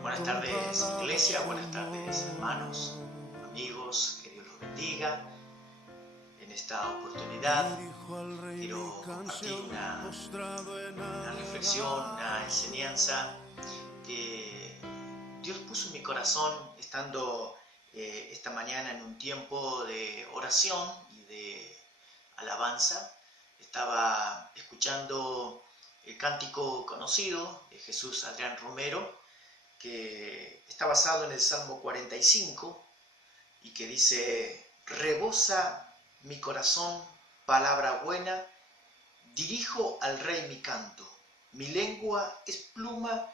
Buenas tardes, iglesia, buenas tardes, hermanos, amigos, que Dios los bendiga. En esta oportunidad quiero compartir una reflexión, una enseñanza que Dios puso en mi corazón estando esta mañana en un tiempo de oración y de alabanza. Estaba escuchando el cántico conocido de Jesús Adrián Romero, que está basado en el Salmo 45 y que dice: rebosa mi corazón palabra buena, dirijo al Rey mi canto, mi lengua es pluma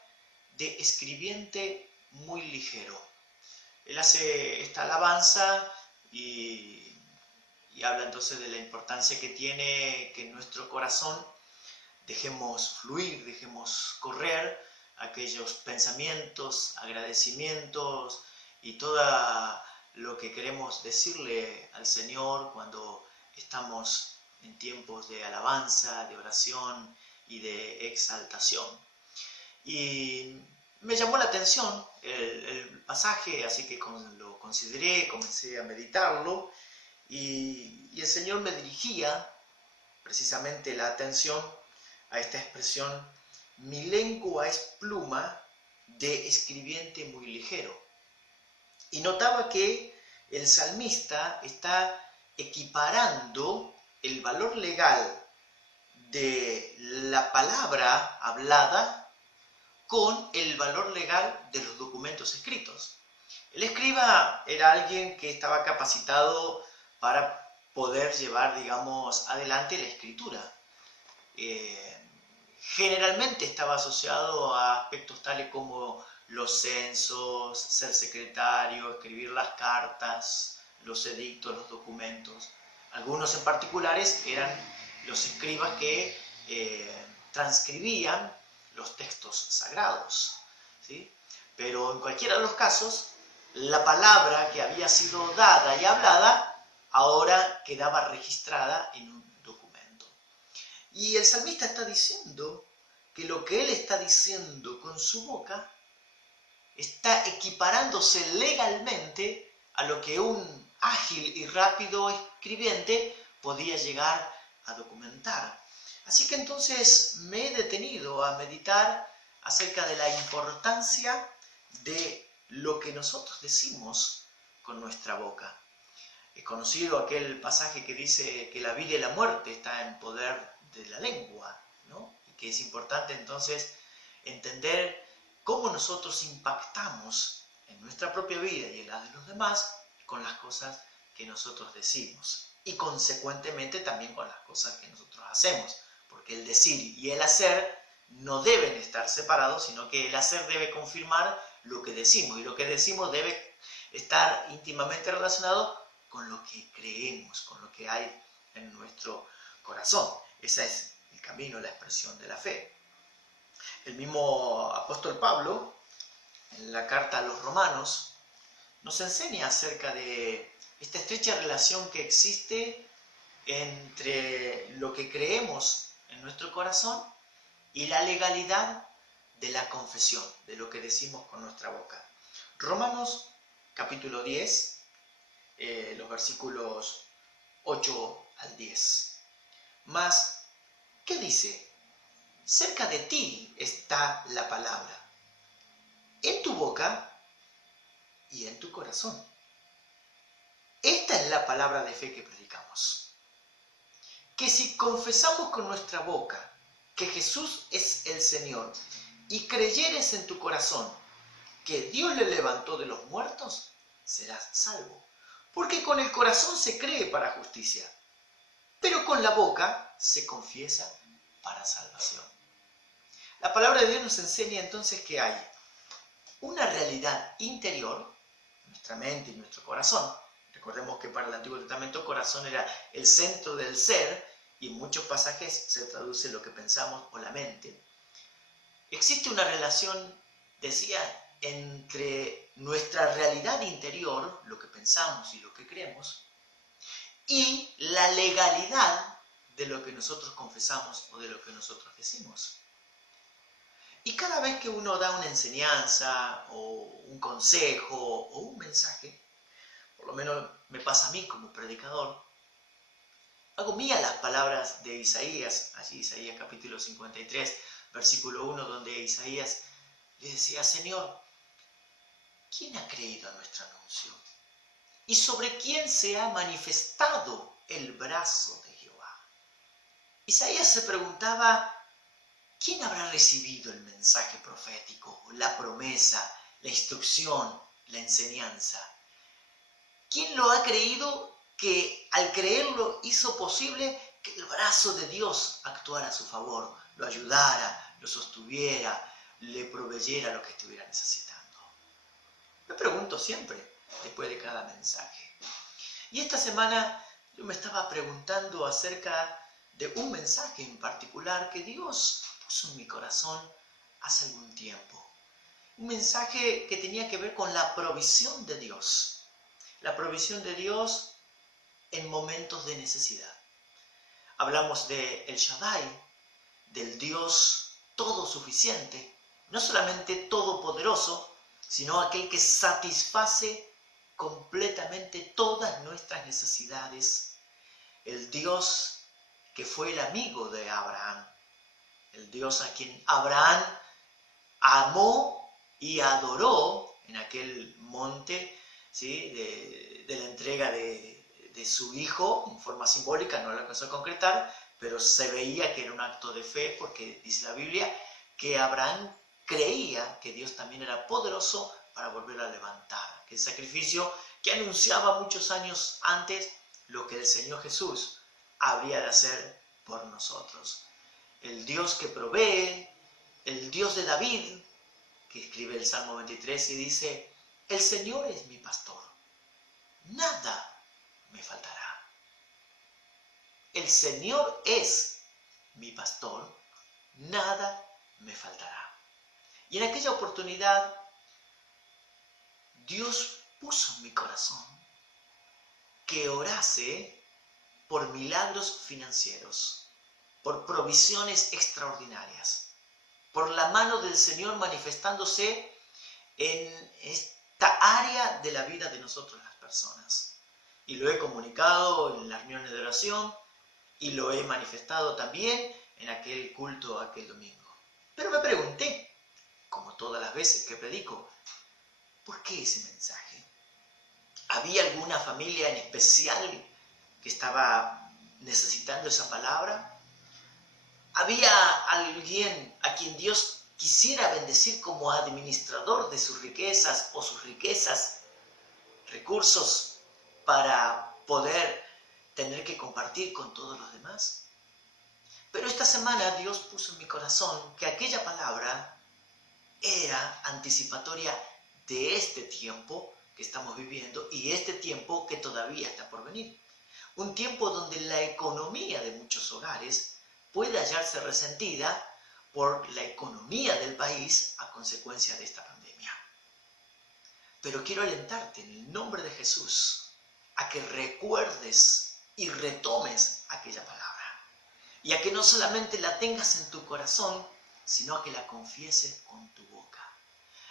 de escribiente muy ligero. Él hace esta alabanza y habla entonces de la importancia que tiene que en nuestro corazón dejemos fluir, dejemos correr aquellos pensamientos, agradecimientos y todo lo que queremos decirle al Señor cuando estamos en tiempos de alabanza, de oración y de exaltación. Y me llamó la atención el pasaje, así que lo consideré, comencé a meditarlo y el Señor me dirigía precisamente la atención a esta expresión: mi lengua es pluma de escribiente muy ligero. Y notaba que el salmista está equiparando el valor legal de la palabra hablada con el valor legal de los documentos escritos. El escriba era alguien que estaba capacitado para poder llevar, digamos, adelante la escritura. Generalmente estaba asociado a aspectos tales como los censos, ser secretario, escribir las cartas, los edictos, los documentos. Algunos en particulares eran los escribas que transcribían los textos sagrados, ¿sí? Pero en cualquiera de los casos, la palabra que había sido dada y hablada ahora quedaba registrada en un documento. Y el salmista está diciendo que lo que él está diciendo con su boca está equiparándose legalmente a lo que un ágil y rápido escribiente podía llegar a documentar. Así que entonces me he detenido a meditar acerca de la importancia de lo que nosotros decimos con nuestra boca. Es conocido aquel pasaje que dice que la vida y la muerte está en poder de la lengua, ¿no? Y que es importante entonces entender cómo nosotros impactamos en nuestra propia vida y en la de los demás con las cosas que nosotros decimos y consecuentemente también con las cosas que nosotros hacemos, porque el decir y el hacer no deben estar separados, sino que el hacer debe confirmar lo que decimos y lo que decimos debe estar íntimamente relacionado con lo que creemos, con lo que hay en nuestro corazón. Ese es el camino, la expresión de la fe. El mismo apóstol Pablo, en la carta a los Romanos, nos enseña acerca de esta estrecha relación que existe entre lo que creemos en nuestro corazón y la legalidad de la confesión, de lo que decimos con nuestra boca. Romanos capítulo 10, los versículos 8 al 10. Mas, ¿qué dice? Cerca de ti está la palabra, en tu boca y en tu corazón. Esta es la palabra de fe que predicamos. Que si confesamos con nuestra boca que Jesús es el Señor y creyeres en tu corazón que Dios le levantó de los muertos, serás salvo. Porque con el corazón se cree para justicia, pero con la boca se confiesa para salvación. La palabra de Dios nos enseña entonces que hay una realidad interior, nuestra mente y nuestro corazón. Recordemos que para el Antiguo Testamento corazón era el centro del ser y en muchos pasajes se traduce lo que pensamos o la mente. Existe una relación, decía, entre nuestra realidad interior, lo que pensamos y lo que creemos, y la legalidad de lo que nosotros confesamos o de lo que nosotros decimos. Y cada vez que uno da una enseñanza o un consejo o un mensaje, por lo menos me pasa a mí como predicador, hago mía las palabras de Isaías, allí Isaías capítulo 53, versículo 1, donde Isaías le decía: Señor, ¿quién ha creído a nuestro anuncio? ¿Y sobre quién se ha manifestado el brazo de Jehová? Isaías se preguntaba: ¿quién habrá recibido el mensaje profético, la promesa, la instrucción, la enseñanza? ¿Quién lo ha creído que al creerlo hizo posible que el brazo de Dios actuara a su favor, lo ayudara, lo sostuviera, le proveyera lo que estuviera necesitando? Me pregunto siempre, después de cada mensaje. Y esta semana yo me estaba preguntando acerca de un mensaje en particular que Dios puso en mi corazón hace algún tiempo. Un mensaje que tenía que ver con la provisión de Dios. La provisión de Dios en momentos de necesidad. Hablamos de El Shaddai, del Dios todo suficiente, no solamente todopoderoso, sino aquel que satisface completamente todas nuestras necesidades. El Dios que fue el amigo de Abraham, el Dios a quien Abraham amó y adoró en aquel monte, ¿sí?, de la entrega de su hijo, en forma simbólica, no lo alcanzó a concretar, pero se veía que era un acto de fe, porque dice la Biblia que Abraham creía que Dios también era poderoso para volver a levantar, que el sacrificio que anunciaba muchos años antes lo que el Señor Jesús habría de hacer por nosotros. El Dios que provee, el Dios de David, que escribe el Salmo 23 y dice: el Señor es mi pastor, nada me faltará. El Señor es mi pastor, nada me faltará. Y en aquella oportunidad Dios puso en mi corazón que orase por milagros financieros, por provisiones extraordinarias, por la mano del Señor manifestándose en esta área de la vida de nosotros las personas. Y lo he comunicado en las reuniones de oración y lo he manifestado también en aquel culto aquel domingo. Pero me pregunté, como todas las veces que predico, ¿por qué ese mensaje? ¿Había alguna familia en especial que estaba necesitando esa palabra? ¿Había alguien a quien Dios quisiera bendecir como administrador de sus riquezas o sus riquezas, recursos, para poder tener que compartir con todos los demás? Pero esta semana Dios puso en mi corazón que aquella palabra era anticipatoria de este tiempo que estamos viviendo y este tiempo que todavía está por venir. Un tiempo donde la economía de muchos hogares puede hallarse resentida por la economía del país a consecuencia de esta pandemia. Pero quiero alentarte en el nombre de Jesús a que recuerdes y retomes aquella palabra. Y a que no solamente la tengas en tu corazón, sino a que la confieses con tu boca.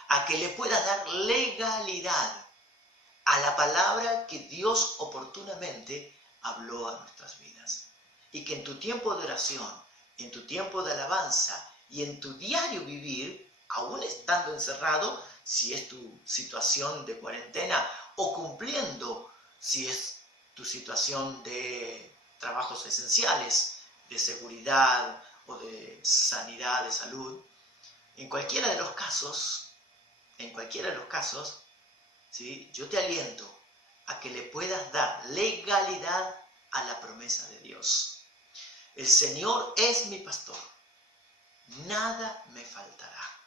A que le puedas dar legalidad a la palabra que Dios oportunamente habló a nuestras vidas. Y que en tu tiempo de oración, en tu tiempo de alabanza y en tu diario vivir, aún estando encerrado, si es tu situación de cuarentena, o cumpliendo, si es tu situación de trabajos esenciales, de seguridad o de sanidad, de salud, en cualquiera de los casos, ¿sí?, yo te aliento a que le puedas dar legalidad a la promesa de Dios. El Señor es mi pastor, nada me faltará.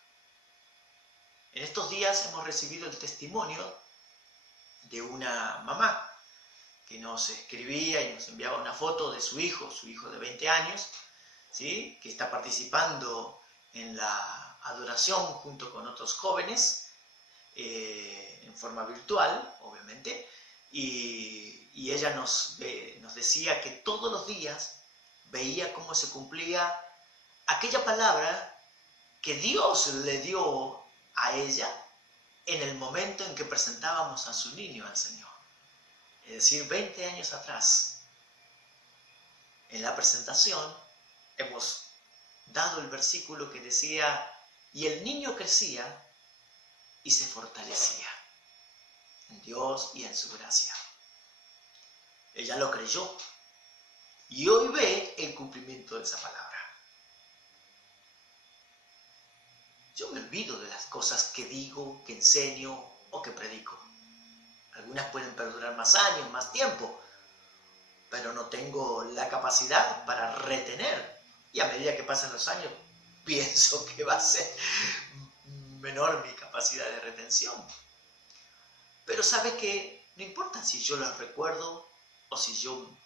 En estos días hemos recibido el testimonio de una mamá que nos escribía y nos enviaba una foto de su hijo de 20 años, ¿sí?, que está participando en la adoración junto con otros jóvenes, en forma virtual, obviamente, y ella nos decía que todos los días veía cómo se cumplía aquella palabra que Dios le dio a ella en el momento en que presentábamos a su niño al Señor. Es decir, 20 años atrás. En la presentación hemos dado el versículo que decía, y el niño crecía y se fortalecía en Dios y en su gracia. Ella lo creyó y hoy ve el cumplimiento de esa palabra. Yo me olvido de las cosas que digo, que enseño o que predico. Algunas pueden perdurar más años, más tiempo, pero no tengo la capacidad para retener. Y a medida que pasan los años, pienso que va a ser menor mi capacidad de retención. Pero sabe que no importa si yo las recuerdo o si yo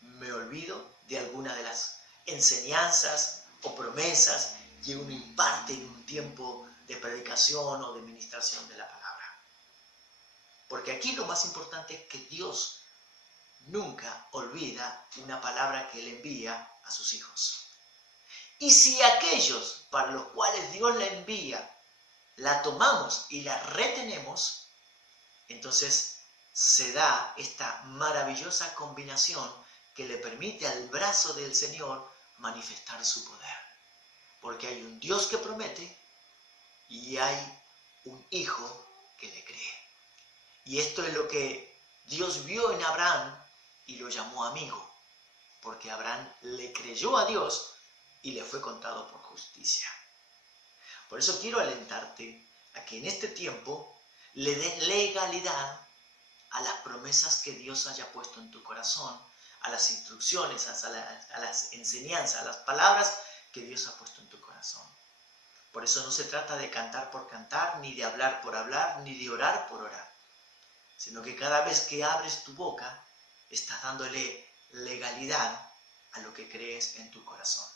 me olvido de alguna de las enseñanzas o promesas que uno imparte en un tiempo de predicación o de ministración de la palabra. Porque aquí lo más importante es que Dios nunca olvida una palabra que Él envía a sus hijos. Y si aquellos para los cuales Dios la envía, la tomamos y la retenemos, entonces se da esta maravillosa combinación que le permite al brazo del Señor manifestar su poder. Porque hay un Dios que promete y hay un hijo que le cree. Y esto es lo que Dios vio en Abraham y lo llamó amigo. Porque Abraham le creyó a Dios y le fue contado por justicia. Por eso quiero alentarte a que en este tiempo le des legalidad a las promesas que Dios haya puesto en tu corazón, a las instrucciones, a las enseñanzas, a las palabras que Dios ha puesto en tu corazón. Por eso no se trata de cantar por cantar, ni de hablar por hablar, ni de orar por orar, sino que cada vez que abres tu boca, estás dándole legalidad a lo que crees en tu corazón.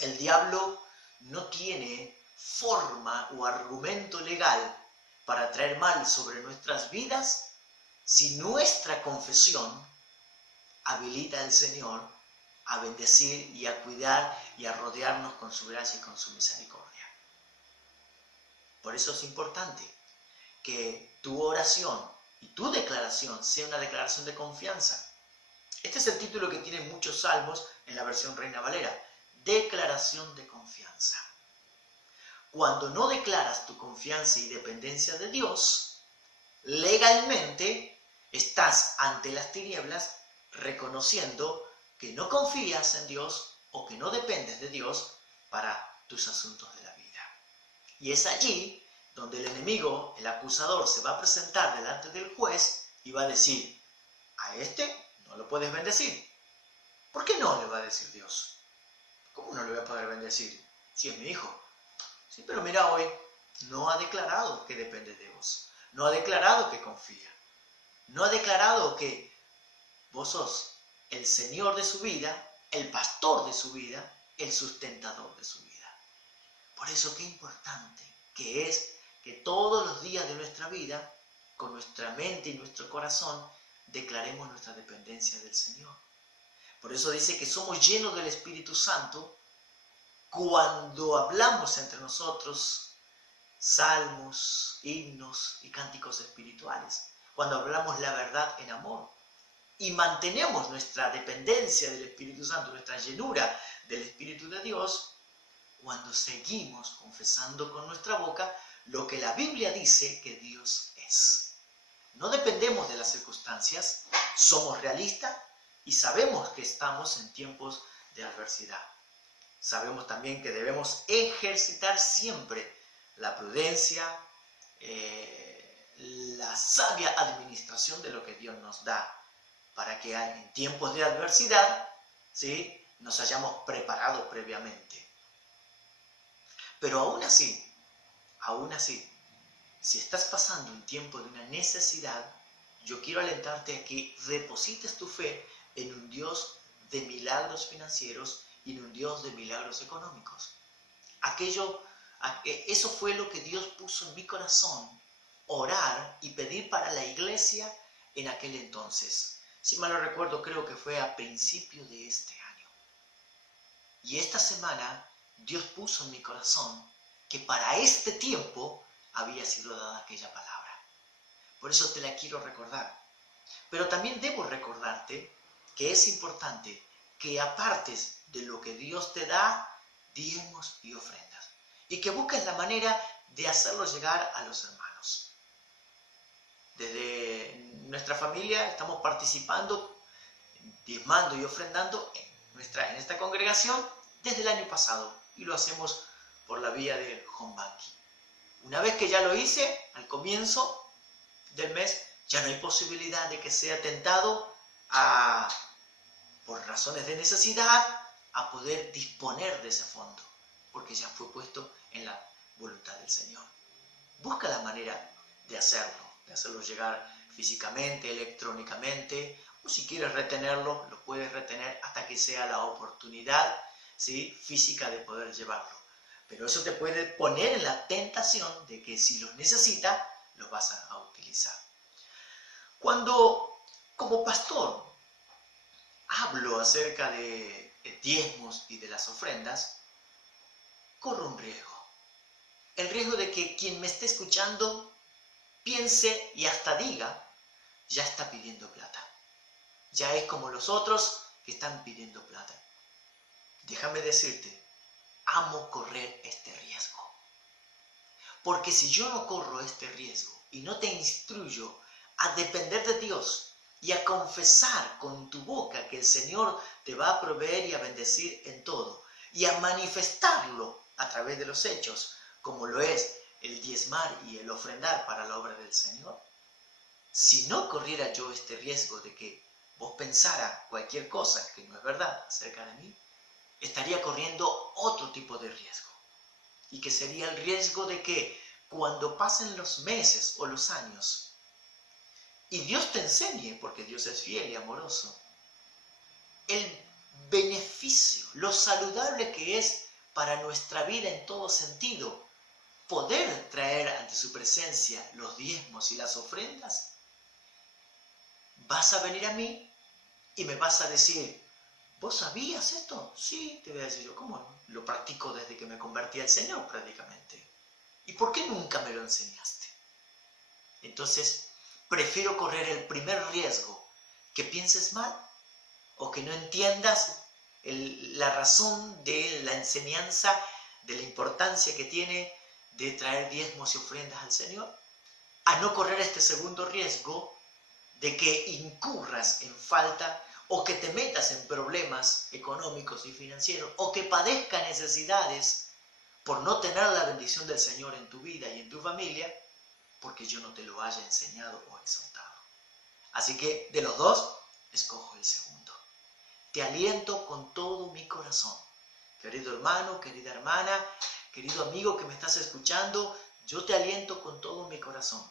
El diablo no tiene forma o argumento legal para traer mal sobre nuestras vidas si nuestra confesión habilita al Señor a bendecir y a cuidar y a rodearnos con su gracia y con su misericordia. Por eso es importante que tu oración y tu declaración sea una declaración de confianza. Este es el título que tienen muchos salmos en la versión Reina Valera. Declaración de confianza. Cuando no declaras tu confianza y dependencia de Dios, legalmente estás ante las tinieblas reconociendo que no confías en Dios o que no dependes de Dios para tus asuntos de la vida. Y es allí donde el enemigo, el acusador, se va a presentar delante del juez y va a decir, a este no lo puedes bendecir. ¿Por qué no le va a decir Dios? ¿Cómo no le voy a poder bendecir si es mi hijo? Sí, pero mira, hoy no ha declarado que depende de vos. No ha declarado que confía. No ha declarado que vos sos el Señor de su vida, el pastor de su vida, el sustentador de su vida. Por eso qué importante que es que todos los días de nuestra vida, con nuestra mente y nuestro corazón, declaremos nuestra dependencia del Señor. Por eso dice que somos llenos del Espíritu Santo cuando hablamos entre nosotros salmos, himnos y cánticos espirituales, cuando hablamos la verdad en amor y mantenemos nuestra dependencia del Espíritu Santo, nuestra llenura del Espíritu de Dios, cuando seguimos confesando con nuestra boca lo que la Biblia dice que Dios es. No dependemos de las circunstancias, somos realistas y sabemos que estamos en tiempos de adversidad. Sabemos también que debemos ejercitar siempre la prudencia, la sabia administración de lo que Dios nos da, para que en tiempos de adversidad, ¿sí?, nos hayamos preparado previamente. Pero aún así, si estás pasando un tiempo de una necesidad, yo quiero alentarte a que deposites tu fe en un Dios de milagros financieros y en un Dios de milagros económicos. Eso fue lo que Dios puso en mi corazón, orar y pedir para la iglesia en aquel entonces. Si mal no recuerdo, creo que fue a principios de este año. Y esta semana Dios puso en mi corazón que para este tiempo había sido dada aquella palabra. Por eso te la quiero recordar. Pero también debo recordarte que es importante que apartes de lo que Dios te da, diezmos y ofrendas. Y que busques la manera de hacerlo llegar a los hermanos. Desde nuestra familia estamos participando, diezmando y ofrendando en esta congregación desde el año pasado. Y lo hacemos por la vía del home banking. Una vez que ya lo hice, al comienzo del mes, ya no hay posibilidad de que sea tentado por razones de necesidad, a poder disponer de ese fondo, porque ya fue puesto en la voluntad del Señor. Busca la manera de hacerlo llegar físicamente, electrónicamente, o si quieres retenerlo, lo puedes retener hasta que sea la oportunidad, ¿sí?, física de poder llevarlo. Pero eso te puede poner en la tentación de que si los necesitas, los vas a utilizar. Cuando, como pastor, hablo acerca de diezmos y de las ofrendas, corro un riesgo. El riesgo de que quien me esté escuchando piense y hasta diga, ya está pidiendo plata. Ya es como los otros que están pidiendo plata. Déjame decirte, amo correr este riesgo. Porque si yo no corro este riesgo y no te instruyo a depender de Dios y a confesar con tu boca que el Señor te va a proveer y a bendecir en todo, y a manifestarlo a través de los hechos, como lo es el diezmar y el ofrendar para la obra del Señor, si no corriera yo este riesgo de que vos pensara cualquier cosa que no es verdad acerca de mí, estaría corriendo otro tipo de riesgo. Y que sería el riesgo de que cuando pasen los meses o los años, y Dios te enseñe, porque Dios es fiel y amoroso, el beneficio, lo saludable que es para nuestra vida en todo sentido, poder traer ante su presencia los diezmos y las ofrendas, vas a venir a mí y me vas a decir, ¿vos sabías esto? Sí, te voy a decir yo, ¿cómo? Lo practico desde que me convertí al Señor prácticamente. ¿Y por qué nunca me lo enseñaste? Entonces, prefiero correr el primer riesgo, que pienses mal o que no entiendas la razón de la enseñanza, de la importancia que tiene de traer diezmos y ofrendas al Señor, a no correr este segundo riesgo de que incurras en falta o que te metas en problemas económicos y financieros o que padezcas necesidades por no tener la bendición del Señor en tu vida y en tu familia, porque yo no te lo haya enseñado o exhortado. Así que de los dos, escojo el segundo. Te aliento con todo mi corazón. Querido hermano, querida hermana, querido amigo que me estás escuchando, yo te aliento con todo mi corazón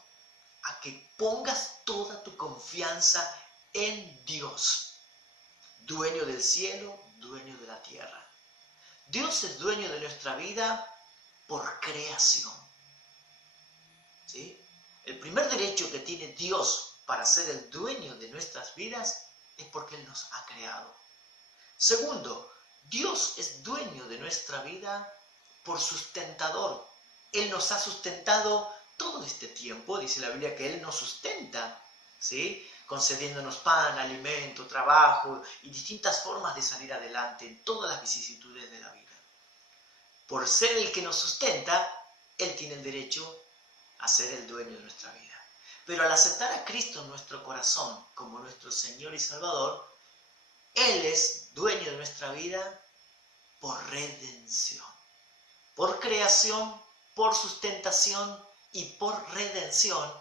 a que pongas toda tu confianza en Dios, dueño del cielo, dueño de la tierra. Dios es dueño de nuestra vida por creación. ¿Sí? El primer derecho que tiene Dios para ser el dueño de nuestras vidas es porque Él nos ha creado. Segundo, Dios es dueño de nuestra vida por sustentador. Él nos ha sustentado todo este tiempo, dice la Biblia que Él nos sustenta, ¿sí?, concediéndonos pan, alimento, trabajo y distintas formas de salir adelante en todas las vicisitudes de la vida. Por ser el que nos sustenta, Él tiene el derecho a ser el dueño de nuestra vida. Pero al aceptar a Cristo en nuestro corazón como nuestro Señor y Salvador, Él es dueño de nuestra vida por redención, por creación, por sustentación y por redención.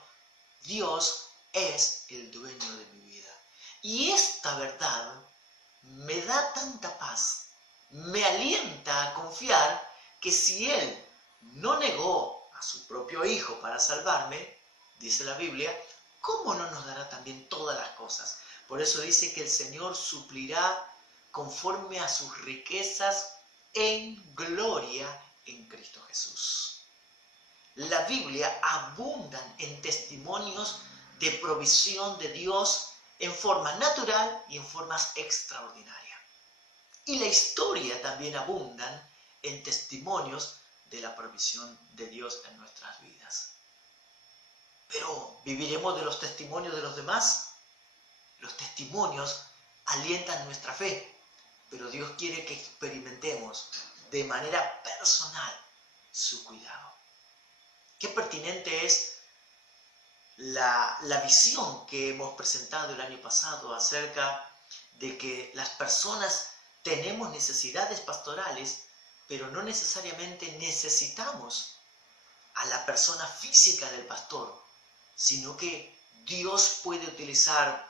Dios es el dueño de mi vida. Y esta verdad me da tanta paz, me alienta a confiar que si Él no negó a su propio Hijo para salvarme, dice la Biblia, ¿cómo no nos dará también todas las cosas? Por eso dice que el Señor suplirá conforme a sus riquezas en gloria en Cristo Jesús. La Biblia abunda en testimonios de provisión de Dios en forma natural y en formas extraordinarias. Y la historia también abunda en testimonios de la provisión de Dios en nuestras vidas. Pero ¿viviremos de los testimonios de los demás? Los testimonios alientan nuestra fe, pero Dios quiere que experimentemos de manera personal su cuidado. Qué pertinente es la visión que hemos presentado el año pasado acerca de que las personas tenemos necesidades pastorales, pero no necesariamente necesitamos a la persona física del pastor, sino que Dios puede utilizar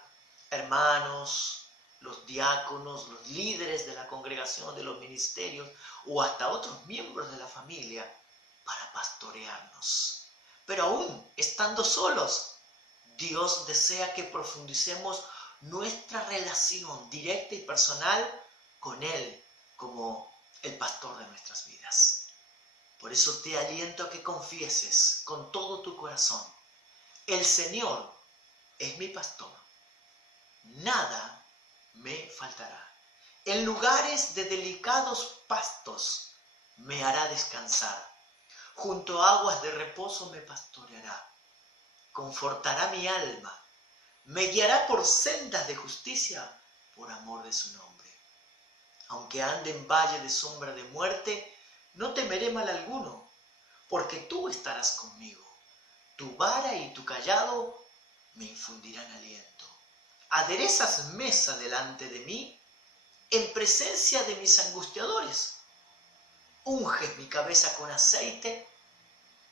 hermanos, los diáconos, los líderes de la congregación, de los ministerios, o hasta otros miembros de la familia para pastorearnos. Pero aún estando solos, Dios desea que profundicemos nuestra relación directa y personal con Él como el pastor de nuestras vidas. Por eso te aliento a que confieses con todo tu corazón: el Señor es mi pastor, nada me faltará. En lugares de delicados pastos me hará descansar. Junto a aguas de reposo me pastoreará. Confortará mi alma. Me guiará por sendas de justicia por amor de su nombre. Aunque ande en valle de sombra de muerte, no temeré mal alguno, porque tú estarás conmigo. Tu vara y tu cayado me infundirán aliento. Aderezas mesa delante de mí, en presencia de mis angustiadores. Unges mi cabeza con aceite,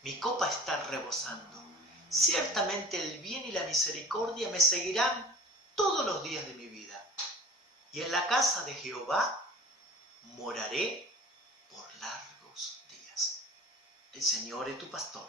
mi copa está rebosando. Ciertamente el bien y la misericordia me seguirán todos los días de mi vida. Y en la casa de Jehová moraré por largos días. El Señor es tu pastor,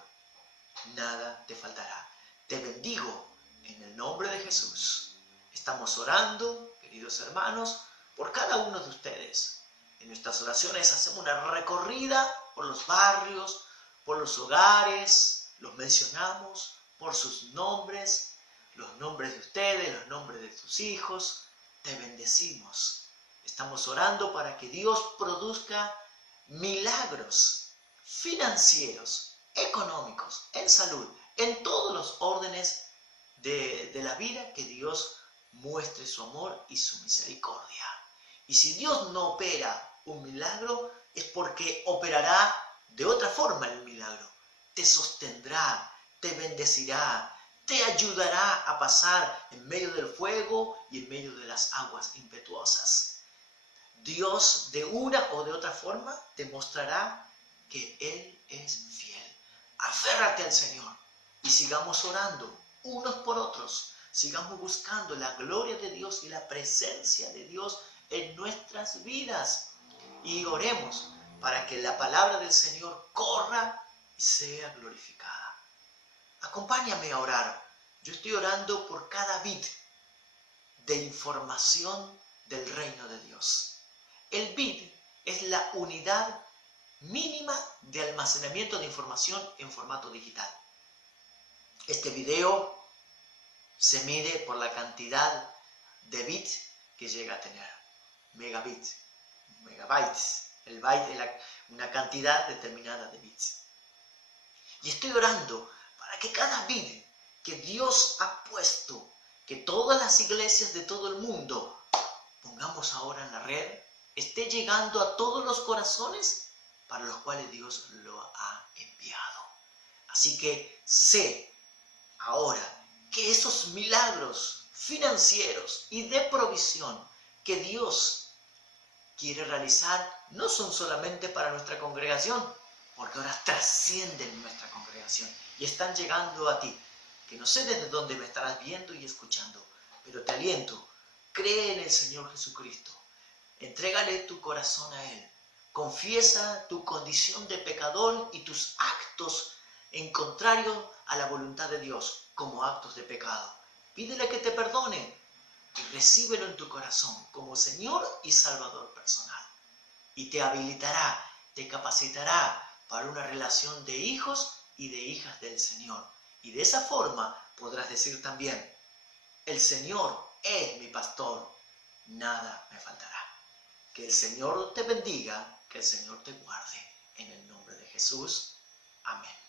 nada te faltará. Te bendigo en el nombre de Jesús. Estamos orando, queridos hermanos, por cada uno de ustedes. En nuestras oraciones hacemos una recorrida por los barrios, por los hogares, los mencionamos por sus nombres, los nombres de ustedes, los nombres de tus hijos. Te bendecimos. Estamos orando para que Dios produzca milagros financieros, económicos, en salud, en todos los órdenes de la vida, que Dios muestre su amor y su misericordia. Y si Dios no opera un milagro, es porque operará de otra forma el milagro. Te sostendrá, te bendecirá, te ayudará a pasar en medio del fuego y en medio de las aguas impetuosas. Dios de una o de otra forma te mostrará que Él es fiel. Aférrate al Señor y sigamos orando unos por otros. Sigamos buscando la gloria de Dios y la presencia de Dios en nuestras vidas. Y oremos para que la palabra del Señor corra y sea glorificada. Acompáñame a orar. Yo estoy orando por cada bit de información del reino de Dios. El bit es la unidad mínima de almacenamiento de información en formato digital. Este video se mide por la cantidad de bits que llega a tener. Megabits, megabytes. El byte es una cantidad determinada de bits. Y estoy orando para que cada bit que Dios ha puesto, que todas las iglesias de todo el mundo pongamos ahora en la red, esté llegando a todos los corazones para los cuales Dios lo ha enviado. Así que sé ahora que esos milagros financieros y de provisión que Dios quiere realizar no son solamente para nuestra congregación, porque ahora trascienden nuestra congregación y están llegando a ti, que no sé desde dónde me estarás viendo y escuchando, pero te aliento, cree en el Señor Jesucristo, entrégale tu corazón a Él, confiesa tu condición de pecador y tus actos en contrario a la voluntad de Dios como actos de pecado. Pídele que te perdone y recíbelo en tu corazón como Señor y Salvador personal. Y te habilitará, te capacitará para una relación de hijos y de hijas del Señor. Y de esa forma podrás decir también: el Señor es mi pastor, nada me faltará. Que el Señor te bendiga, Que el Señor te guarde en el nombre de Jesús. Amén.